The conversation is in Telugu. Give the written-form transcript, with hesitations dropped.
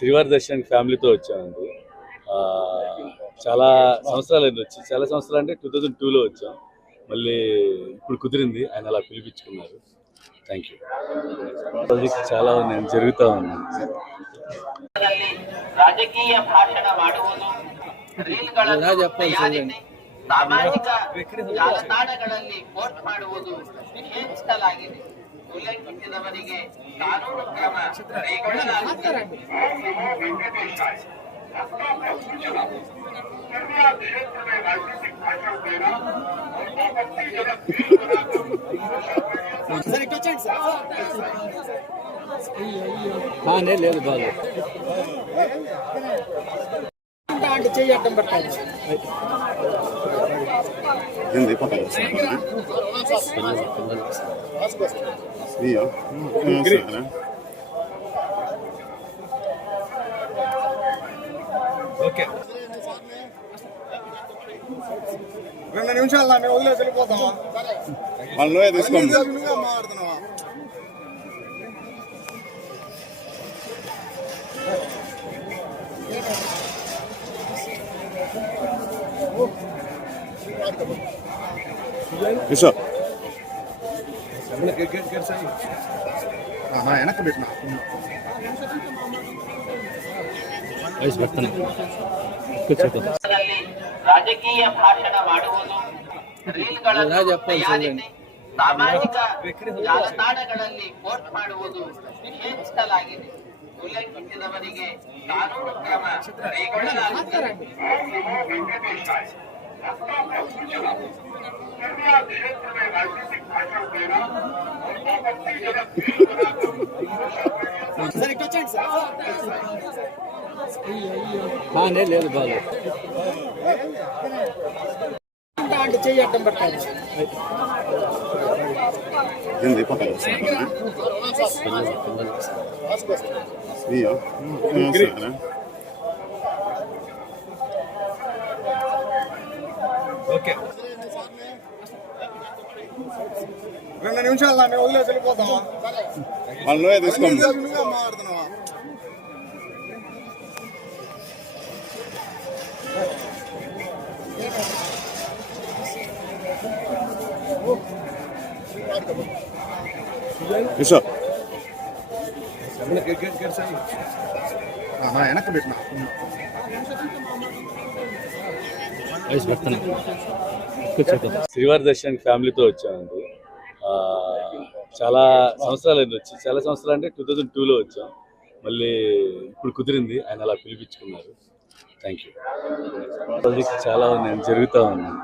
శ్రీవారి దర్శనానికి ఫ్యామిలీతో వచ్చామండి. చాలా సంవత్సరాలు వచ్చి చాలా సంవత్సరాలు అంటే 2002లో వచ్చాం. మళ్ళీ ఇప్పుడు కుదిరింది, ఆయన అలా పిలిపించుకున్నారు. Thank you. ప్రాజెక్ట్ చాలా నేను జరుగుతూ ఉన్నాను. ರಾಜಕೀಯ ಭಾಷಣ ಮಾಡುವುದು, ರೀಲ್ಗಳನ್ನು ಸಾಮಾಜಿಕ ಜಾಲತಾಣಗಳಲ್ಲಿ ಪೋಸ್ಟ್ ಮಾಡುವುದು ನಿಷೇಧಿಸಲಾಗಿದೆ. ಉಲ್ಲಂಘಿಸಿದವರಿಗೆ ಕಾನೂನು ಕ್ರಮ ಕೈಗೊಳ್ಳಲಾಗುತ್ತದೆ. లేదు బాగా అంటే చేయటం పట్టాలి ఓకే 2 నిమిషాలు మేము వదిలేసి వెళ్ళిపోతామా? వాళ్ళు తీసుకోండి. మాట్లాడుతున్నావా? వెనక్కి పెట్టినా ರಾಜಕೀಯ ಭಾಷಣ ಮಾಡುವುದು, ರೀಲ್ಗಳನ್ನು ಸಾಮಾಜಿಕ ಜಾಲತಾಣಗಳಲ್ಲಿ ಪೋಸ್ಟ್ ಮಾಡುವುದು ನಿಷೇಧಿಸಲಾಗಿದೆ. ಉಲ್ಲಂಘಿಸಿದವರಿಗೆ ಕಾನೂನು ಕ್ರಮ ಕೈಗೊಳ್ಳಲಾಗುತ್ತದೆ. లేదు బాగా అంటే చేయటం పట్టాలి ఓకే 2 నిమిషాలు మేము వదిలేసి వెళ్ళిపోతామా? వాళ్ళు తీసుకోండి. మాట్లాడుతున్నావా? వెనక్కి పెట్టినా శ్రీవారి దర్శనానికి ఫ్యామిలీతో వచ్చామండి. చాలా సంవత్సరాలు వచ్చి చాలా సంవత్సరాలు అంటే 2002లో వచ్చాం. మళ్ళీ ఇప్పుడు కుదిరింది, ఆయన అలా పిలిపించుకున్నారు. Thank you. ప్రాజెక్ట్ చాలా నేను జరుగుతూ ఉన్నాను.